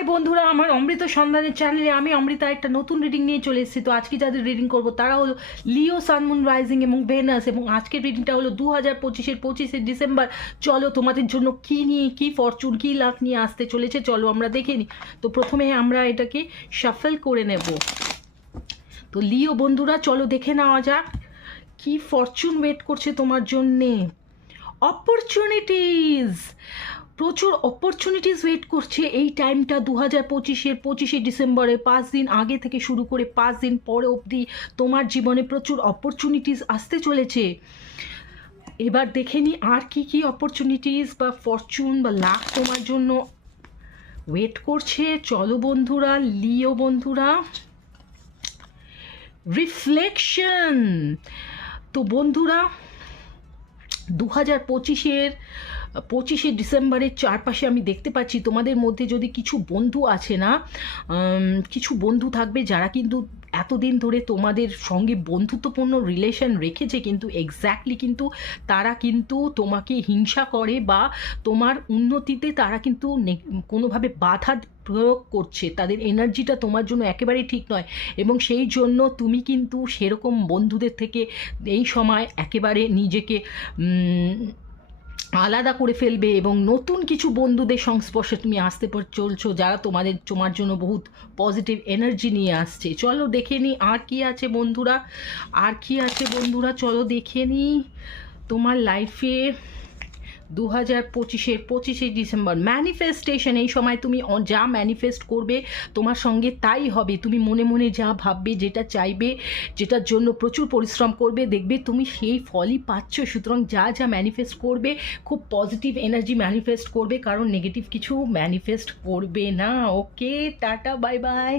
High বন্ধুরা, আমার অমৃত সন্ধানের চ্যানেলে আমি অমৃতা একটা নতুন রিডিং নিয়ে চলে এসেছি। তো আজকে যাদের রিডিং করব তারা হলো লিও, সান, মুন, রাইজিং এবং ভেনাস। এবং আজকের রিডিংটা হলো 2025-এর 25শে ডিসেম্বর। চলো তোমাদের জন্য কি নিয়ে, কি ফরচুন, কি লাক নিয়ে আসতে চলেছে চলো আমরা দেখে নিই। তো প্রথমে আমরা এটাকে শাফল করে নেব। তো লিও বন্ধুরা, চলো দেখে নেওয়া যাক কি ফরচুন ওয়েট করছে তোমার জন্যে। অপরচুনিটিস, প্রচুর অপরচুনিটিস ওয়েট করছে এই টাইমটা 2025-এর 25শে ডিসেম্বরে। 5 দিন আগে থেকে শুরু করে 5 দিন পরে অবধি তোমার জীবনে প্রচুর অপরচুনিটিস আসতে চলেছে। এবার দেখে নিই আর কি কি অপরচুনিটিস বা ফরচুন বা লাক তোমার জন্য ওয়েট করছে। চলো বন্ধুরা, লিও বন্ধুরা, রিফ্লেকশন। তো বন্ধুরা, 2025-এর ডিসেম্বরের চারপাশে আমি দেখতে পাচ্ছি তোমাদের মধ্যে যদি কিছু বন্ধু আছে না, কিছু বন্ধু থাকবে যারা কিন্তু এতদিন ধরে তোমাদের সঙ্গে বন্ধুত্বপূর্ণ রিলেশন রেখেছে, কিন্তু এক্স্যাক্টলি কিন্তু তারা কিন্তু তোমাকে হিংসা করে বা তোমার উন্নতিতে তারা কিন্তু কোনোভাবে বাধা প্রয়োগ করছে। তাদের এনার্জিটা তোমার জন্য একেবারেই ঠিক নয় এবং সেই জন্য তুমি কিন্তু সেরকম বন্ধুদের থেকে এই সময় একেবারে নিজেকে আলাদা করে ফেলবে এবং নতুন কিছু বন্ধুদের সংস্পর্শে তুমি আসতে চলছো যারা তোমার জন্য বহুত পজিটিভ এনার্জি নিয়ে আসছে। চলো দেখে নিই আর কি আছে বন্ধুরা, আর কি আছে বন্ধুরা, চলো দেখে নিই তোমার লাইফে 2025-এর 25শে ডিসেম্বর। ম্যানিফেস্টেশন। এই সময় তুমি যা ম্যানিফেস্ট করবে তোমার সঙ্গে তাই হবে। তুমি মনে মনে যা ভাববে, যেটা চাইবে, যেটার জন্য প্রচুর পরিশ্রম করবে, দেখবে তুমি সেই ফলই পাচ্ছ। সুতরাং যা যা ম্যানিফেস্ট করবে খুব পজিটিভ এনার্জি ম্যানিফেস্ট করবে, কারণ নেগেটিভ কিছু ম্যানিফেস্ট করবে না। ওকে, টাটা, বাই বাই।